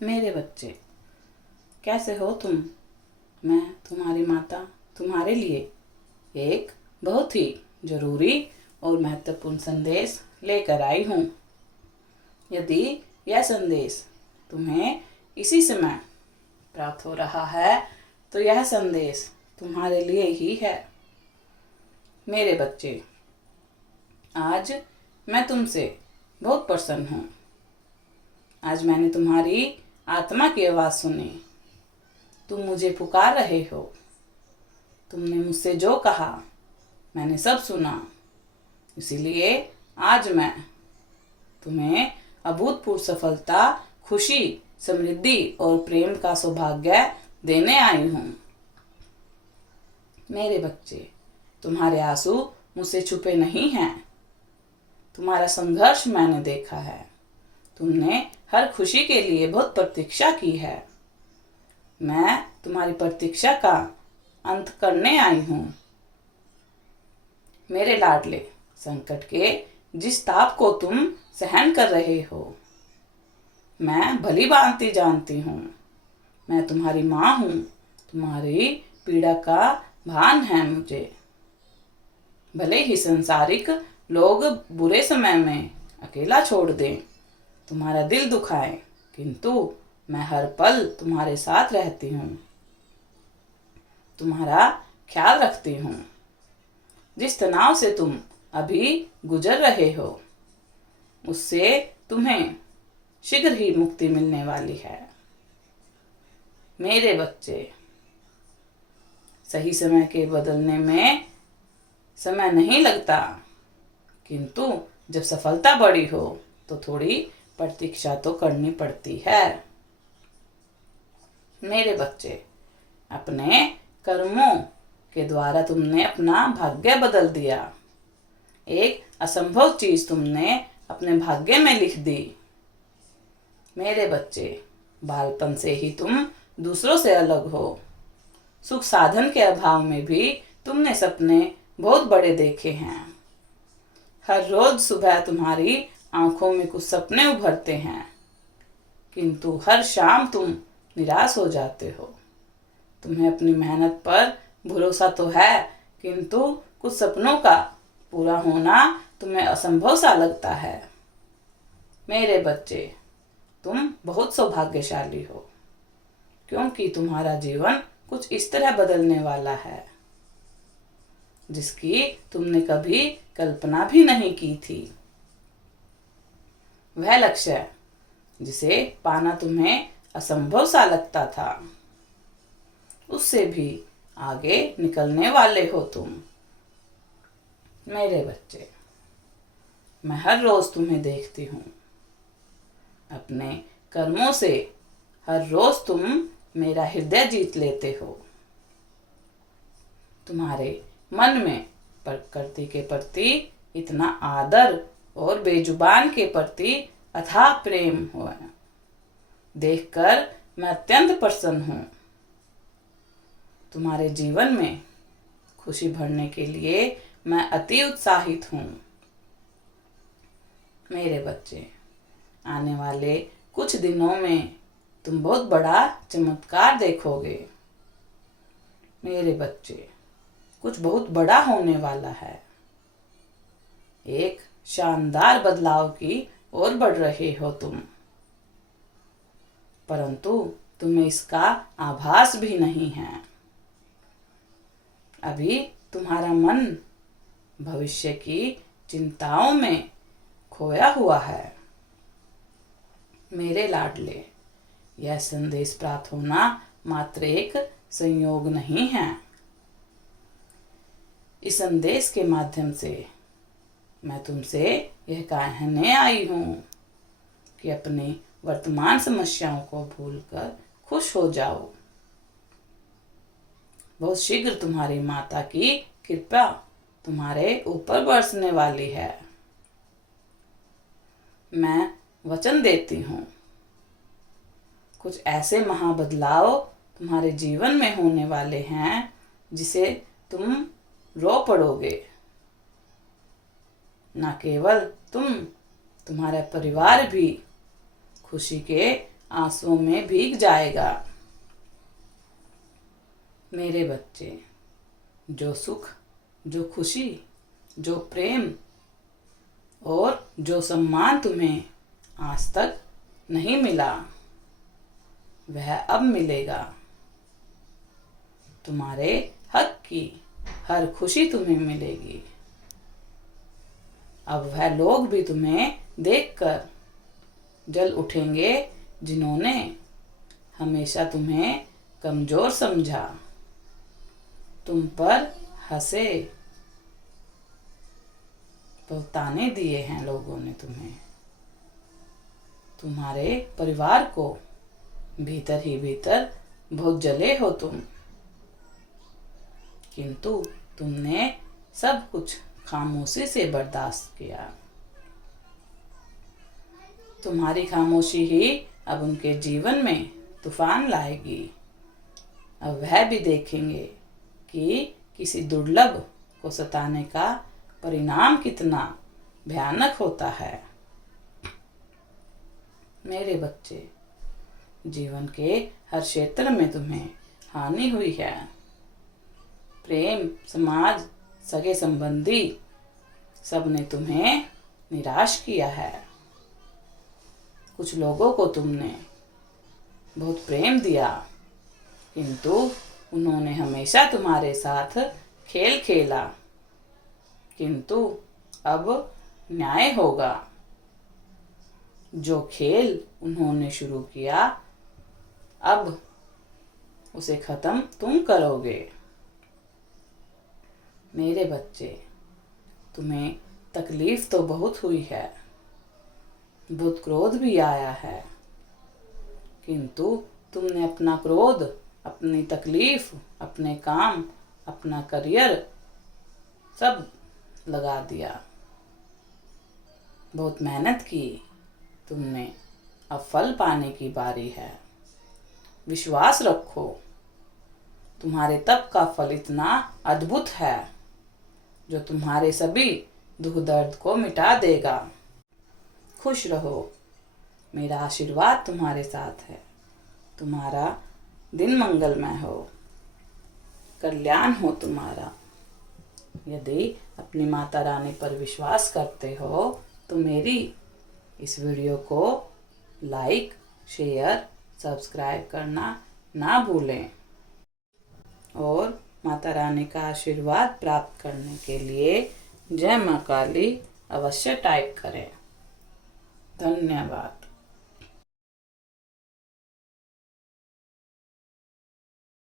मेरे बच्चे, कैसे हो तुम? मैं तुम्हारी माता तुम्हारे लिए एक बहुत ही जरूरी और महत्वपूर्ण संदेश लेकर आई हूँ। यदि यह संदेश तुम्हें इसी समय प्राप्त हो रहा है तो यह संदेश तुम्हारे लिए ही है। मेरे बच्चे, आज मैं तुमसे बहुत प्रसन्न हूँ। आज मैंने तुम्हारी आत्मा की आवाज़ सुनी। तुम मुझे पुकार रहे हो। तुमने मुझसे जो कहा मैंने सब सुना। इसीलिए आज मैं तुम्हें अभूतपूर्व सफलता, खुशी, समृद्धि और प्रेम का सौभाग्य देने आई हूँ। मेरे बच्चे, तुम्हारे आंसू मुझसे छुपे नहीं हैं। तुम्हारा संघर्ष मैंने देखा है। तुमने हर खुशी के लिए बहुत प्रतीक्षा की है। मैं तुम्हारी प्रतीक्षा का अंत करने आई हूँ। मेरे लाडले, संकट के जिस ताप को तुम सहन कर रहे हो, मैं भली भांति जानती हूँ। मैं तुम्हारी माँ हूँ। तुम्हारी पीड़ा का भान है मुझे। भले ही संसारिक लोग बुरे समय में अकेला छोड़ दें, तुम्हारा दिल दुखाए, किंतु मैं हर पल तुम्हारे साथ रहती हूँ। तुम्हारा ख्याल रखती हूँ। जिस तनाव से तुम अभी गुजर रहे हो उससे तुम्हें शीघ्र ही मुक्ति मिलने वाली है। मेरे बच्चे, सही समय के बदलने में समय नहीं लगता, किंतु जब सफलता बड़ी हो तो थोड़ी प्रतीक्षा तो करनी पड़ती है। मेरे बच्चे, अपने कर्मों के द्वारा तुमने अपना भाग्य बदल दिया। एक असंभव चीज तुमने अपने भाग्य में लिख दी। मेरे बच्चे, बालपन से ही तुम दूसरों से अलग हो। सुख साधन के अभाव में भी तुमने सपने बहुत बड़े देखे हैं। हर रोज सुबह तुम्हारी आंखों में कुछ सपने उभरते हैं, किंतु हर शाम तुम निराश हो जाते हो। तुम्हें अपनी मेहनत पर भरोसा तो है, किंतु कुछ सपनों का पूरा होना तुम्हें असंभव सा लगता है। मेरे बच्चे, तुम बहुत सौभाग्यशाली हो, क्योंकि तुम्हारा जीवन कुछ इस तरह बदलने वाला है जिसकी तुमने कभी कल्पना भी नहीं की थी। वह लक्ष्य जिसे पाना तुम्हें असंभव सा लगता था, उससे भी आगे निकलने वाले हो तुम। मेरे बच्चे, मैं हर रोज तुम्हें देखती हूँ। अपने कर्मों से हर रोज तुम मेरा हृदय जीत लेते हो। तुम्हारे मन में प्रकृति के प्रति इतना आदर और बेजुबान के प्रति अथाह प्रेम हुआ, देखकर मैं अत्यंत प्रसन्न हूँ। तुम्हारे जीवन में खुशी भरने के लिए मैं अति उत्साहित हूँ। मेरे बच्चे, आने वाले कुछ दिनों में तुम बहुत बड़ा चमत्कार देखोगे। मेरे बच्चे, कुछ बहुत बड़ा होने वाला है। एक शानदार बदलाव की ओर बढ़ रहे हो तुम, परंतु तुम्हें इसका आभास भी नहीं है। अभी तुम्हारा मन भविष्य की चिंताओं में खोया हुआ है। मेरे लाडले, यह संदेश प्राप्त होना मात्र एक संयोग नहीं है। इस संदेश के माध्यम से मैं तुमसे यह कहने आई हूँ कि अपनी वर्तमान समस्याओं को भूलकर खुश हो जाओ। बहुत शीघ्र तुम्हारी माता की कृपा तुम्हारे ऊपर बरसने वाली है। मैं वचन देती हूँ, कुछ ऐसे महाबदलाव तुम्हारे जीवन में होने वाले हैं जिसे तुम रो पड़ोगे। न केवल तुम, तुम्हारा परिवार भी खुशी के आंसुओं में भीग जाएगा। मेरे बच्चे, जो सुख, जो खुशी, जो प्रेम और जो सम्मान तुम्हें आज तक नहीं मिला, वह अब मिलेगा। तुम्हारे हक की हर खुशी तुम्हें मिलेगी। अब वह लोग भी तुम्हें देखकर जल उठेंगे जिन्होंने हमेशा तुम्हें कमजोर समझा, तुम पर हंसे, ताने दिए हैं लोगों ने तुम्हें। तुम्हारे परिवार को भीतर ही भीतर बहुत जले हो तुम, किंतु तुमने सब कुछ खामोशी से बर्दाश्त किया। तुम्हारी खामोशी ही अब उनके जीवन में तूफान लाएगी। अब वह भी देखेंगे कि किसी दुर्लभ को सताने का परिणाम कितना भयानक होता है। मेरे बच्चे, जीवन के हर क्षेत्र में तुम्हें हानि हुई है। प्रेम, समाज, सगे संबंधी सब ने तुम्हें निराश किया है। कुछ लोगों को तुमने बहुत प्रेम दिया, किंतु उन्होंने हमेशा तुम्हारे साथ खेल खेला। किंतु अब न्याय होगा। जो खेल उन्होंने शुरू किया, अब उसे खत्म तुम करोगे। मेरे बच्चे, तुम्हें तकलीफ तो बहुत हुई है, बहुत क्रोध भी आया है, किंतु तुमने अपना क्रोध, अपनी तकलीफ, अपने काम, अपना करियर सब लगा दिया। बहुत मेहनत की तुमने, अब फल पाने की बारी है। विश्वास रखो, तुम्हारे तप का फल इतना अद्भुत है जो तुम्हारे सभी दुख दर्द को मिटा देगा। खुश रहो, मेरा आशीर्वाद तुम्हारे साथ है। तुम्हारा दिन मंगलमय हो, कल्याण हो तुम्हारा। यदि अपनी माता रानी पर विश्वास करते हो तो मेरी इस वीडियो को लाइक, शेयर, सब्सक्राइब करना ना भूलें। और माता रानी का आशीर्वाद प्राप्त करने के लिए जय मां काली अवश्य टाइप करें। धन्यवाद।